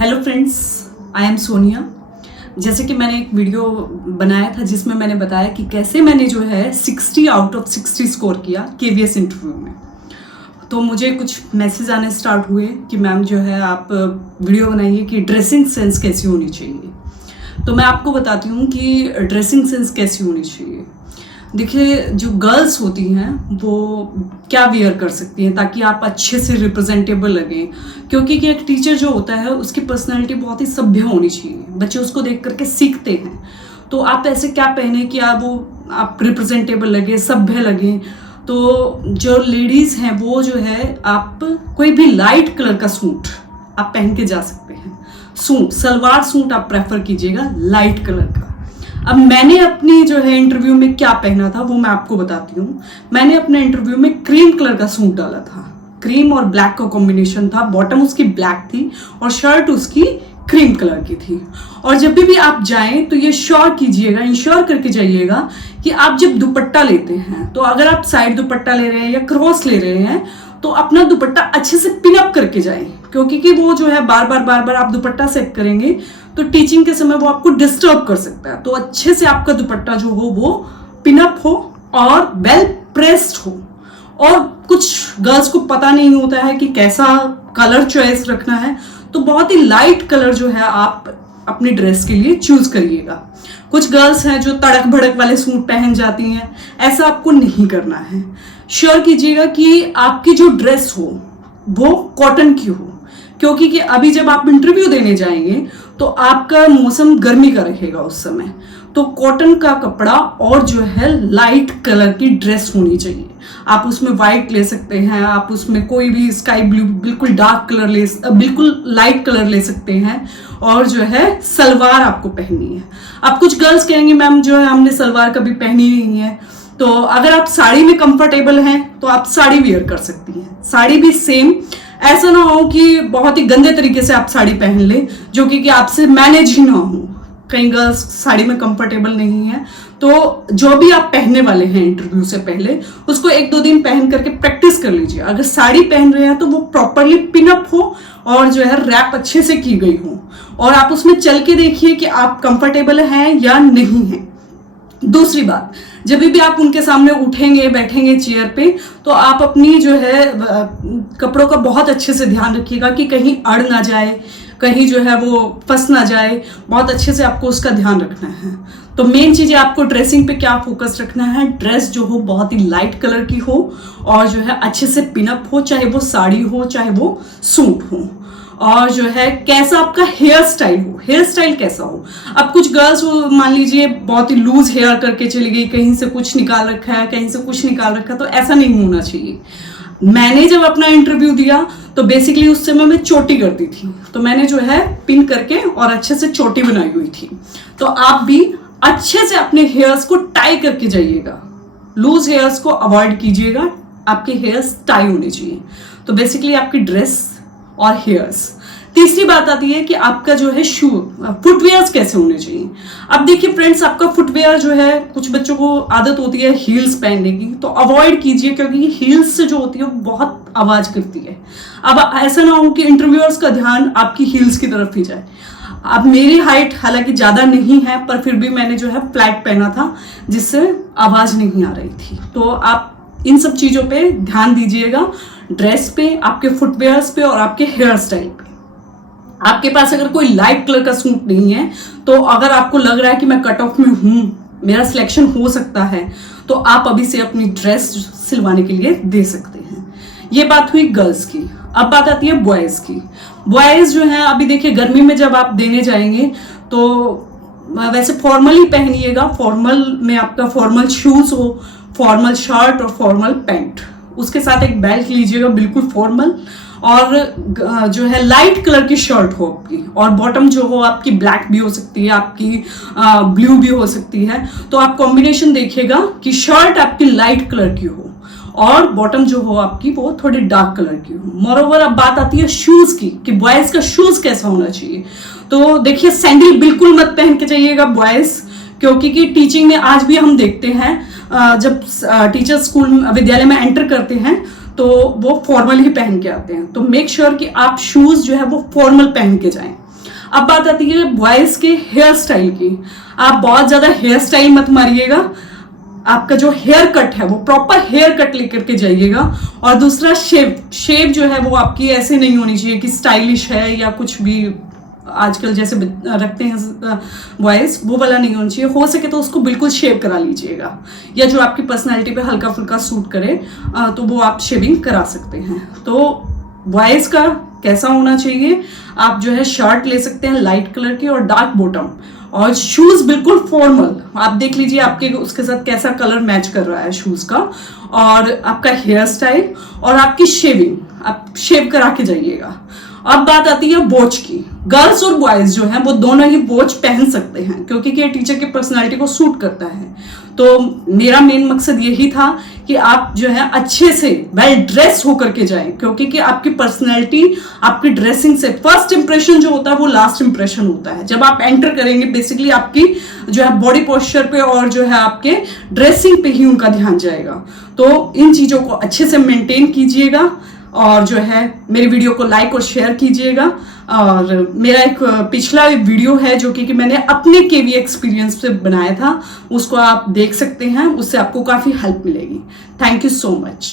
Hello friends, I am Sonia. जैसे कि मैंने एक वीडियो बनाया था जिसमें मैंने बताया कि कैसे मैंने जो है 60 आउट ऑफ 60 स्कोर किया KVS इंटरव्यू में। तो मुझे कुछ मैसेज आने स्टार्ट हुए कि मैम जो है आप वीडियो बनाइए कि ड्रेसिंग सेंस कैसी होनी चाहिए। तो मैं आपको बताती हूँ कि ड्रेसिंग सेंस कैसी होनी चाहिए। देखिए, जो गर्ल्स होती हैं वो क्या वियर कर सकती हैं ताकि आप अच्छे से रिप्रेजेंटेबल लगें, क्योंकि कि एक टीचर जो होता है उसकी पर्सनैलिटी बहुत ही सभ्य होनी चाहिए। बच्चे उसको देख करके सीखते हैं। तो आप ऐसे क्या पहने कि आप रिप्रेजेंटेबल लगे, सभ्य लगें। तो जो लेडीज़ हैं वो जो है आप कोई भी लाइट कलर का सूट आप पहन के जा सकते हैं। सूट, सलवार सूट आप प्रेफर कीजिएगा लाइट कलर का। अब मैंने अपनी जो है इंटरव्यू में क्या पहना था वो मैं आपको बताती हूँ। मैंने अपने इंटरव्यू में क्रीम कलर का सूट डाला था। क्रीम और ब्लैक का कॉम्बिनेशन था। बॉटम उसकी ब्लैक थी और शर्ट उसकी क्रीम कलर की थी। और जब भी आप जाएं तो ये श्योर कीजिएगा, इंश्योर करके जाइएगा कि आप जब दुपट्टा लेते हैं तो अगर आप साइड दुपट्टा ले रहे हैं या क्रॉस ले रहे हैं तो अपना दुपट्टा अच्छे से पिन अप करके जाएं, क्योंकि कि वो जो है बार बार आप दुपट्टा सेट करेंगे तो टीचिंग के समय वो आपको डिस्टर्ब कर सकता है। तो अच्छे से आपका दुपट्टा जो हो वो पिन अप हो और वेल प्रेस्ड हो। और कुछ गर्ल्स को पता नहीं होता है कि कैसा कलर चॉइस रखना है, तो बहुत ही लाइट कलर जो है आप अपनी ड्रेस के लिए चूज करिएगा। कुछ गर्ल्स हैं जो तड़क भड़क वाले सूट पहन जाती हैं, ऐसा आपको नहीं करना है। श्योर कीजिएगा कि आपकी जो ड्रेस हो वो कॉटन की हो, क्योंकि कि अभी जब आप इंटरव्यू देने जाएंगे तो आपका मौसम गर्मी का रहेगा उस समय। तो कॉटन का कपड़ा और जो है लाइट कलर की ड्रेस होनी चाहिए। आप उसमें व्हाइट ले सकते हैं, आप उसमें कोई भी स्काई ब्लू, बिल्कुल डार्क कलर बिल्कुल लाइट कलर ले सकते हैं। और जो है सलवार आपको पहननी है। अब कुछ गर्ल्स कहेंगी मैम जो है हमने सलवार कभी पहनी नहीं है। तो अगर आप साड़ी में कंफर्टेबल हैं तो आप साड़ी वियर कर सकती हैं। साड़ी भी सेम, ऐसा ना हो कि बहुत ही गंदे तरीके से आप साड़ी पहन ले जो कि आपसे मैनेज ही ना हो। कई गर्ल्स साड़ी में कंफर्टेबल नहीं है, तो जो भी आप पहनने वाले हैं इंटरव्यू से पहले उसको 1-2 दिन पहन करके प्रैक्टिस कर लीजिए। अगर साड़ी पहन रहे हैं तो वो प्रॉपरली पिन अप हो और जो है रैप अच्छे से की गई हो, और आप उसमें चल के देखिए कि आप कंफर्टेबल हैं या नहीं हैं। दूसरी बात, जब भी आप उनके सामने उठेंगे बैठेंगे चेयर पे तो आप अपनी जो है कपड़ों का बहुत अच्छे से ध्यान रखिएगा कि कहीं अड़ ना जाए, कहीं जो है वो फंस ना जाए। बहुत अच्छे से आपको उसका ध्यान रखना है। तो मेन चीज़ है आपको ड्रेसिंग पे क्या फोकस रखना है। ड्रेस जो हो बहुत ही लाइट कलर की हो और जो है अच्छे से पिनअप हो, चाहे वो साड़ी हो चाहे वो सूट हो। और जो है कैसा आपका हेयर स्टाइल हो, हेयर स्टाइल कैसा हो। अब कुछ गर्ल्स मान लीजिए बहुत ही लूज हेयर करके चली गई, कहीं से कुछ निकाल रखा है कहीं से कुछ निकाल रखा है, तो ऐसा नहीं होना चाहिए। मैंने जब अपना इंटरव्यू दिया तो बेसिकली उस समय मैं चोटी करती थी, तो मैंने जो है पिन करके और अच्छे से चोटी बनाई हुई थी। तो आप भी अच्छे से अपने हेयर्स को टाई करके जाइएगा। लूज हेयर्स को अवॉइड कीजिएगा, आपके हेयर्स टाई होने चाहिए। तो बेसिकली आपकी ड्रेस और हेयर्स। तीसरी बात आती है कि आपका जो है फुटवेयर्स कैसे होने चाहिए। अब देखिए फ्रेंड्स, आपका फुटवेयर जो है कुछ बच्चों को आदत होती है हील्स पहनने की, तो अवॉइड कीजिए, क्योंकि हील्स से जो होती है वो बहुत आवाज करती है। अब ऐसा ना हो कि इंटरव्यूअर्स का ध्यान आपकी हील्स की तरफ ही जाए। अब मेरी हाइट हालांकि ज्यादा नहीं है, पर फिर भी मैंने जो है फ्लैट पहना था जिससे आवाज नहीं आ रही थी। तो आप इन सब चीजों पे ध्यान दीजिएगा, ड्रेस पे, आपके फुटवेयर्स पे और आपके हेयर स्टाइल पे। आपके पास अगर कोई लाइट कलर का सूट नहीं है, तो अगर आपको लग रहा है कि मैं कट ऑफ में हूं, मेरा सिलेक्शन हो सकता है, तो आप अभी से अपनी ड्रेस सिलवाने के लिए दे सकते हैं। ये बात हुई गर्ल्स की। अब बात आती है बॉयज की। बॉयज जो है अभी देखिए गर्मी में जब आप देने जाएंगे तो वैसे फॉर्मल ही पहनिएगा। फॉर्मल में आपका फॉर्मल शूज हो, फॉर्मल शर्ट और फॉर्मल पैंट, उसके साथ एक बेल्ट लीजिएगा बिल्कुल फॉर्मल, और जो है लाइट कलर की शर्ट हो आपकी, और बॉटम जो हो आपकी ब्लैक भी हो सकती है, आपकी ब्लू भी हो सकती है। तो आप कॉम्बिनेशन देखिएगा कि शर्ट आपकी लाइट कलर की हो और बॉटम जो हो आपकी वो थोड़ी डार्क कलर की हो। मोरोवर अब बात आती है शूज की कि बॉयज का शूज कैसा होना चाहिए। तो देखिए सैंडल बिल्कुल मत पहन के जाइएगा बॉयज, क्योंकि कि टीचिंग में आज भी हम देखते हैं जब टीचर स्कूल विद्यालय में एंटर करते हैं तो वो फॉर्मल ही पहन के आते हैं। तो मेक श्योर कि आप शूज जो है वो फॉर्मल पहन के जाएं। अब बात आती है बॉयज के हेयर स्टाइल की। आप बहुत ज्यादा हेयर स्टाइल मत मारिएगा, आपका जो हेयर कट है वो प्रॉपर हेयर कट लेकर के जाइएगा। और दूसरा शेप जो है वो आपकी ऐसे नहीं होनी चाहिए कि स्टाइलिश है या कुछ भी आजकल जैसे रखते हैं बॉयज, वो वाला नहीं होना चाहिए। हो सके तो उसको बिल्कुल शेव करा लीजिएगा, या जो आपकी पर्सनैलिटी पे हल्का फुल्का सूट करे तो वो आप शेविंग करा सकते हैं। तो बॉयज का कैसा होना चाहिए, आप जो है शर्ट ले सकते हैं लाइट कलर की और डार्क बॉटम, और शूज बिल्कुल फॉर्मल। आप देख लीजिए आपके उसके साथ कैसा कलर मैच कर रहा है शूज का, और आपका हेयर स्टाइल और आपकी शेविंग, आप शेव करा के जाइएगा। अब बात आती है वॉच की। गर्ल्स और बॉयज जो हैं वो दोनों ही वॉच पहन सकते हैं, क्योंकि ये टीचर की पर्सनालिटी को सूट करता है। तो मेरा मेन मकसद यही था कि आप जो है अच्छे से वेल ड्रेस होकर के जाएं, क्योंकि कि आपकी पर्सनैलिटी आपकी ड्रेसिंग से, फर्स्ट इंप्रेशन जो होता है वो लास्ट इंप्रेशन होता है। जब आप एंटर करेंगे बेसिकली आपकी जो है बॉडी पोस्चर पे और जो है आपके ड्रेसिंग पे ही उनका ध्यान जाएगा। तो इन चीजों को अच्छे से मेंटेन कीजिएगा, और जो है मेरी वीडियो को लाइक और शेयर कीजिएगा। और मेरा एक पिछला वीडियो है जो कि मैंने अपने केवी एक्सपीरियंस से बनाया था, उसको आप देख सकते हैं, उससे आपको काफ़ी हेल्प मिलेगी। Thank you so much.